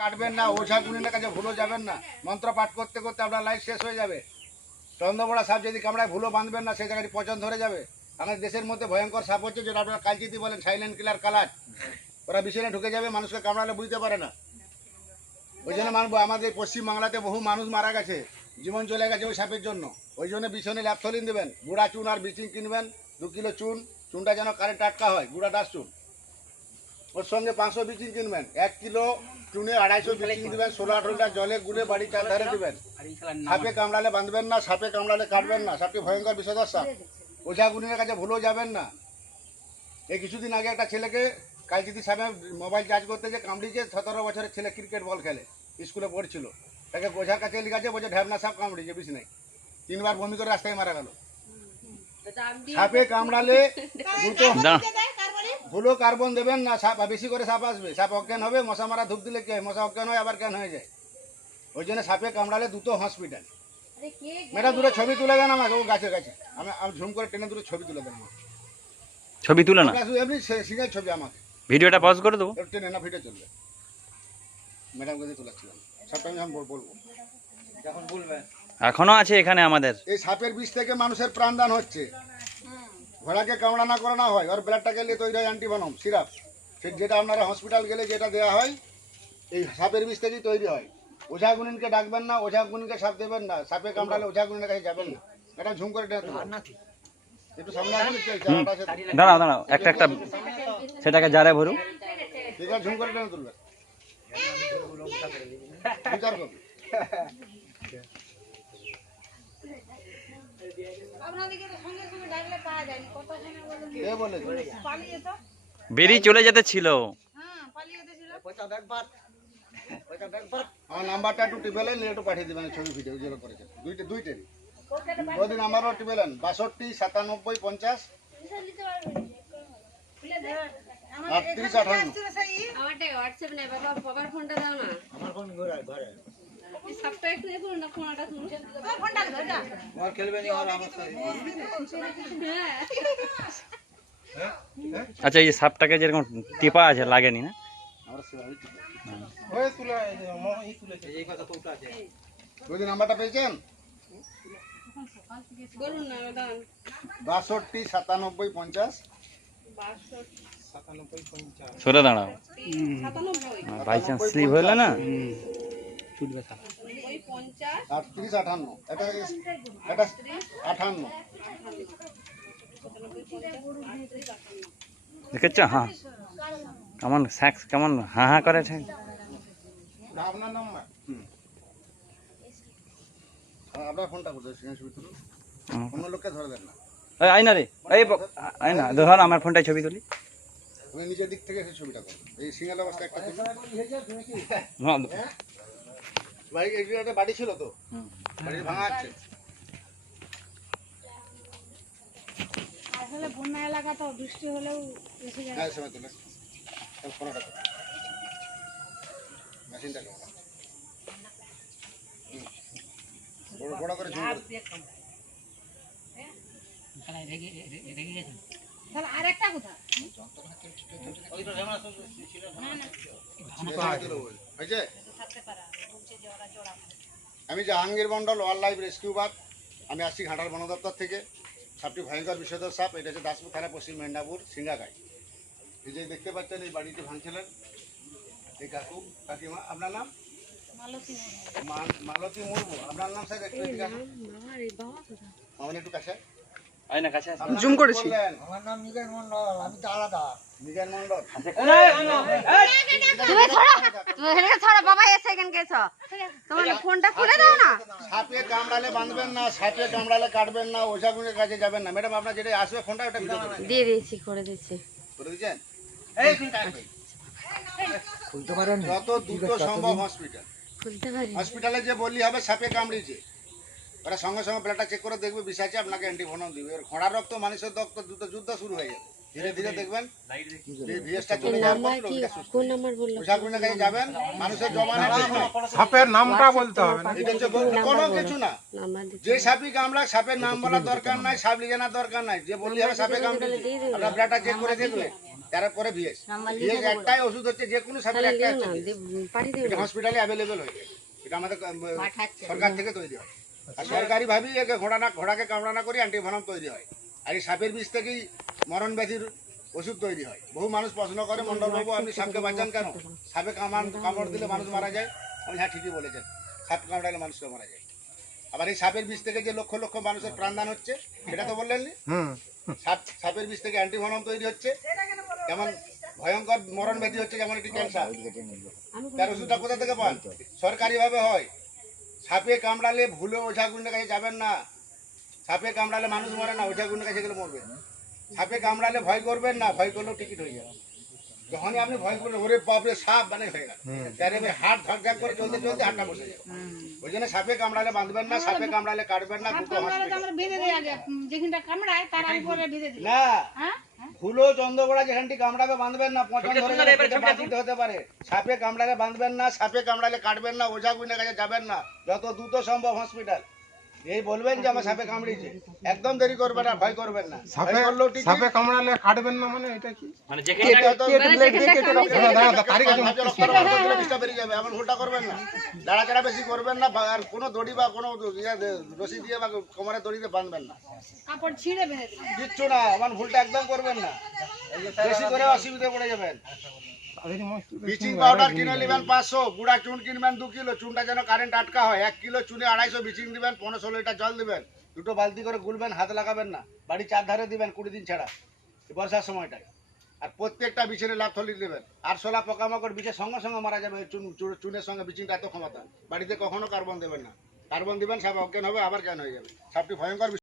কাটবেন না, ওঝা গুণিনের কাছে ভুলো যাবেন না। মন্ত্র পাঠ করতে করতে আপনার লাইফ শেষ হয়ে যাবে। চন্দ্রবড়া সাপ যদি কামড়ায় ভুলো বাঁধবেন না, সেই জায়গাটি পচন ধরে যাবে। আমাদের দেশের মধ্যে ভয়ঙ্কর সাপ হচ্ছে যেটা আপনারা কালচিতি বলেন, সাইলেন্ট কিলার কালার। ওরা বিছানায় ঢুকে যাবে, মানুষকে কামড়ালে বুঝতে পারে না। ওই জন্য মানবো আমাদের পশ্চিমবাংলাতে বহু মানুষ মারা গেছে, জীবন চলে গেছে ওই সাপের জন্য। ওই জন্য বিছনে ল্যাপথলিন দেবেন, গুঁড়া চুন আর ব্লিচিং কিনবেন 2 কিলো চুন। চুনটা যেন কারেন্ট টাটকা হয়, গুঁড়া ডাস চুন। ওর সঙ্গে 500 ব্লিচিং কিনবেন, 1 কিলো চুনে 250 ব্লিচিং দেবেন, 16-18 লিটার জলে গুলে বাড়ি চারধারে দেবেন। সাপে কামড়ালে বাঁধবেন না, সাপে কামড়ালে কাটবেন না। সাপটি ভয়ঙ্কর বিষধর সাপ। ওঝা গুণিনের কাছে ভুলেও যাবেন না। এই কিছুদিন আগে একটা ছেলেকে কালচিতি সাপে মোবাইল চার্জ করতে যে কামড়িয়েছে। 17 বছরের ছেলে, ক্রিকেট বল খেলে, স্কুলে পড়ছিল। তাকে ওঝার কাছে লিখাছে, বলছে ঢ্যাবনা সাপ কামড়িয়েছে, বেশি নাই। 3 বার বমি করে রাস্তায় মারা গেল। সাপে কামড়ালে দুটো ভুলো কার্বন দেবেন না, সাপ বেশি করে সাপ আসবে, সাপ অজ্ঞান হবে। মশা মারা ধূপ দিলে কি হয়, মশা অজ্ঞান হয় আবার জ্ঞান হয়ে যায়। ওই জন্য সাপে কামড়ালে দুটো হসপিটাল। মেয়েটা দূরে ছবি তুলে দেন আমাকে, ও গাছে গাছে। আমি ঝুম করে টেনে দূরে ছবি তুলে দেন আমাকে। ছবি তুলে না, এমনি সিঙ্গেল ছবি আমাকে। ভিডিওটা পজ করে দেবো। টেনে না, ভিডিও চলবে। ম্যাডামকে দিয়ে তোলাচ্ছিলাম, সবটা আমি বলবো যখন বলবেন। এখনো আছে এখানে আমাদের। এই সাপের বিষ থেকে মানুষের প্রাণদান হচ্ছে। ঘোড়াকে কামড়ানা করানো হয়, ওর ব্লাডটাকে নিয়ে তৈরি হয় অ্যান্টিভেনম সিরাপ। যেটা আপনারা হসপিটাল গেলে যেটা দেওয়া হয়, এই সাপের বিষ থেকেই তৈরি হয়। ওঝা গুণিনকে ডাকবেন না, ওঝা গুণিনকে সাপ দেবেন না। সাপে কামড়ালে ওঝা গুণিনের কাছে যাবেন না। এটা ঝুম করে একটু সামনে আসুন। দাঁড়াও দাঁড়াও, একটা একটা সেটাকে জারে ভরু। ঠিক আছে, ঝুম করে টেনে তুলবেন। বিচার করুন। বেরিয়ে চলে যেতে ছিল। আমার নাম্বারটা একটু টিপেলেন, একটু পাঠিয়ে দেবেন ছবি ভিডিও যেগুলো করেছেন। দুইটারই যদি নাম্বারও টিপেলেন 62 97 50 38 58। আমারটাই হোয়াটসঅ্যাপ নেই বাবা, বাবার ফোনটা দাও না। আমার ফোন ঘরে এই সবটা একটু দেখুন না, ফোনটা শুনুন। ফোনটা ধরে দাও, আর খেলবে নি আর আমার সাথে। আচ্ছা, এই যে সাপটাকে যেরকম টিপা আছে লাগেনি না? আমরা সেভাবে টিপে ওই তুলে এই তুলেছে, এই কথা কোনটা আছে। যদি নাম্বারটা পেয়েছেন বলুন না দাও। 62 97 50 সরে দাঁড়াও, 97 বাই চান্স স্লিপ হইলে না। 50 38 58। এটা 58। দেখেছ? হ্যাঁ, কেমন স্যাক্স, কেমন হা হা করেছে। আপনার নাম্বার আপনার ফোনটা করতে ছবি তুলুন, অন্য লোককে ধরে দেন না। আইনা রে, এই আইনা ধর, আমার ফোনটায় ছবি তুলি। তুমি নিজের দিক থেকে সেই ছবিটা করো। এই সিঙ্গেল অবস্থা একটা তুলুন। ভাই এই জায়গাটা বাড়ি ছিল তো, বাড়ি ভাঙা আছে। আসলে বন্যা এলাকা তো, বৃষ্টি হলেও এসে যায়। হ্যাঁ সময় তুলে ফোনটা করো, মেশিনটা করো। বড় বড় করে ঝুম করো। তাহলে আরেকটা কোথা? আমি Jahangir Mondal, wild life rescue bird. আমি আসছি ঘাটাল বন দপ্তর থেকে। সাপটি ভয়ঙ্কর বিষধর সাপ। এটা হচ্ছে দাসপুর থানা, পশ্চিম মেদিনীপুর, সিঙ্গাগাই। এই যে দেখতে পাচ্ছেন, এই বাড়িটি ভাঙছিলেন এই কাকু কাকিমা। আপনার নাম? মালতী মুর্মু। আপনার নাম স্যার? একটু একটু কাছে আইনা কাছে জুম করেছি। আমার নাম নিগান মন্ডল, আমি তো আলাদা। নিগান মন্ডল। তুমি ছড়া বাবা, এসে কেন গেছো? তোমার ফোনটা খুলে দাও না। সাপে কামড়ালে বাঁধবেন না, সাপে কামড়ালে কাটবেন না, ওঝা গুণের কাছে যাবেন না। ম্যাডাম আপনার যেটা আসবে ফোনটা, ওটা ভিডিও দিয়ে দিয়েছি, করে দিচ্ছি। করে দিচ্ছেন। খুলতে পারেন যত দ্রুত সম্ভব হসপিটাল। খুলতে পারি? হসপিটালে যে বললি হবে সাপে কামড়িয়েছে, ওরা সঙ্গে সঙ্গে ব্লাডটা চেক করে দেখবে, বিষ আছে, আপনাকে অ্যান্টিভেনম দিবে। এর ঘোড়ার রক্ত মানুষের রক্ত, দ্রুত যুদ্ধ শুরু হয়ে যাবে। ধীরে ধীরে দেখবেন ভিএসটা চলে যাওয়ার পর রোগীটা সুস্থ। কোন নাম্বার বললো? ওঝা গুণের কাছে যাবেন, মানুষের জমানা ঠিক নয়। সাপের নামটা বলতে হবে না। এটা হচ্ছে কোনো কিছু না। নাম্বার দিচ্ছি। যে সাপই কামড়ায়, সাপের নাম বলার দরকার নাই, সাপ লিয়ে জানার দরকার নাই। যে বললি হবে সাপে কামড়িয়েছে, আপনার ব্লাডটা চেক করে দেখবে। তারপরে ভিএস। ভিএস একটাই ওষুধ হচ্ছে, যে কোনো সাপের তাহলে একটা লিও না, হচ্ছে, পাঠিয়ে দিও এটা না। হসপিটালে অ্যাভেলেবেল হয়ে যায়। এটা আমাদের সরকার থেকে তৈরি হয়। আর সরকারিভাবেই একে ঘোড়াকে কামড়া না করে অ্যান্টিভেনম তৈরি হয়। আর এই সাপের বিষ থেকেই মরণ ব্যাধির ওষুধ তৈরি হয়। বহু মানুষ প্রশ্ন করে, মন্ডলবাবু আপনি সাপকে বাঁচান কেন? সাপে কামড় দিলে মানুষ মারা যায়। আমি হ্যাঁ ঠিকই বলেছেন, সাপ কামড়ালে মানুষকে মারা যায়। আবার এই সাপের বিষ থেকে যে লক্ষ লক্ষ মানুষের প্রাণদান হচ্ছে, সেটা তো বললেন নি? সাপের বিষ থেকে অ্যান্টিভেনম তৈরি হচ্ছে, যেমন ভয়ঙ্কর মরণ ব্যাধি হচ্ছে, যেমন একটি ক্যান্সার। তার ওষুধটা কোথা থেকে পান? সরকারিভাবে হয়। সাপে কামড়ালে ভুলে ওঝা গুন্ডের কাছে যাবেন না। সাপে কামড়ালে মানুষ মরে না, ওঝা গুন্ডের কাছে গেলে মরবে। সাপে কামড়ালে ভয় করবেন না, ভয় করলেও টিকিট হয়ে যাবে। যখনই আপনি ভয় করলেন, ওরে বাপরে সাপ, মানে হয়ে গেল, তার এবার হাট ঝাঁক করে চলতে চলতে হাটটা বসে যাবে। ওই জন্য সাপে কামড়ালে বাঁধবেন না, সাপে কামড়ালে কাটবেন না, দুটো আমরা হসপিটাল। বেঁধে দিই আগে, যেখানটা কামড়ায় তার উপরে বেঁধে দিই। না, হ্যাঁ ভুলো চন্দ্রবড়া যেখানটি কামড়াবে বাঁধবেন না, পচন ধরে যাবে, পেটে বাঁধিতে হতে পারে। সাপে কামড়ালে বাঁধবেন না, সাপে কামড়ালে কাটবেন না, ওঝা গুন্ডের কাছে যাবেন না, যত দ্রুত সম্ভব হসপিটাল। এই বলবেন যে আমার সাপে কামড়িয়েছে, একদম দেরি করবেন না, ভয় করবেন না। ভয় করলেও টিকিট। সাপে কামড়ালে কাটবেন না মানে এটা কি? মানে যেখানটা বিষটা বেরিয়ে যাবে, এমন ভুলটা করবেন না। দাঁড়াচাড়া বেশি করবেন না, আর কোনো দড়ি বা কোনো রশি দিয়ে বা কোমরে দড়িতে বাঁধবেন না, কাপড় ছিঁড়ে বেঁধে দিই। কিচ্ছু না, এমন ভুলটা একদম করবেন না। বেশি করে অসুবিধা পড়ে যাবেন। ব্লিচিং পাউডার কিনে নেবেন 500, গুঁড়া চুন কিনবেন 2 কিলো, চুনটা যেন কারেন্ট আটকা হয়। 1 কিলো চুনে 250 ব্লিচিং দিবেন, 15-16 লিটার জল দিবেন, দুটো বালতি করে গুলবেন, হাত লাগাবেন না, বাড়ি চারধারে দিবেন 20 দিন ছাড়া, এই বর্ষার সময়টায়। আর প্রত্যেকটা বিছানে লাভ থলি দিবেন। আর 16 পোকামাকড় বিছের সঙ্গে সঙ্গে মারা যাবে। চুনের সঙ্গে ব্লিচিংটা এত ক্ষমতা। বাড়িতে কখনো কার্বন দেবেন না, কার্বন দিবেন সাপ অজ্ঞান হবে, আবার জ্ঞান হয়ে যাবে। সাপটি ভয়ঙ্কর।